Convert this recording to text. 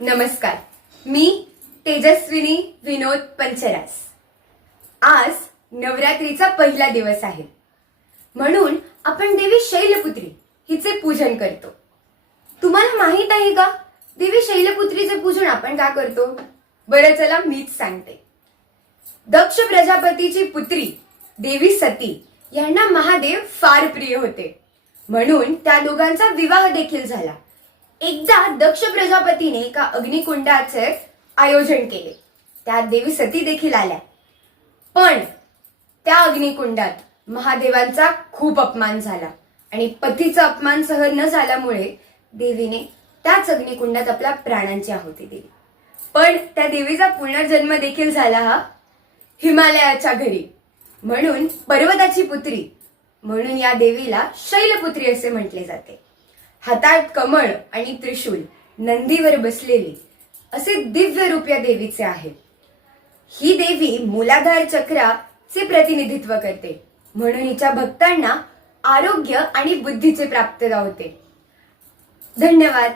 नमस्कार. मी तेजस्विनी विनोद पंचरास. आज नवरात्रीचा पहिला दिवस आहे, म्हणून आपण देवी शैलपुत्री हिचे पूजन करतो. तुम्हाला माहित आहे का देवी शैलपुत्रीचे पूजन आपण का करतो? बरं, चला मीच सांगते. दक्ष प्रजापतीची पुत्री देवी सती यांना महादेव फार प्रिय होते, म्हणून त्या दोघांचा विवाह देखील झाला. एकदा दक्ष प्रजापतीने एका अग्निकुंडाचे आयोजन केले. त्यात देवी सती देखील आल्या, पण त्या अग्निकुंडात महादेवांचा खूप अपमान झाला आणि पतीचा अपमान सहन न झाल्यामुळे देवीने त्याच अग्निकुंडात आपल्या प्राणांची आहुती दिली. पण त्या देवीचा पुनर्जन्म देखील झाला हा हिमालयाच्या घरी, म्हणून पर्वताची पुत्री म्हणून या देवीला शैलपुत्री असे म्हटले जाते. हातात कमळ आणि त्रिशूल नंदीवर बसलेली असे दिव्य रूप या देवीचे आहे. ही देवी मूलाधार चक्राचे प्रतिनिधित्व करते, म्हणून हिच्या भक्तांना आरोग्य आणि बुद्धीचे प्राप्तता होते. धन्यवाद.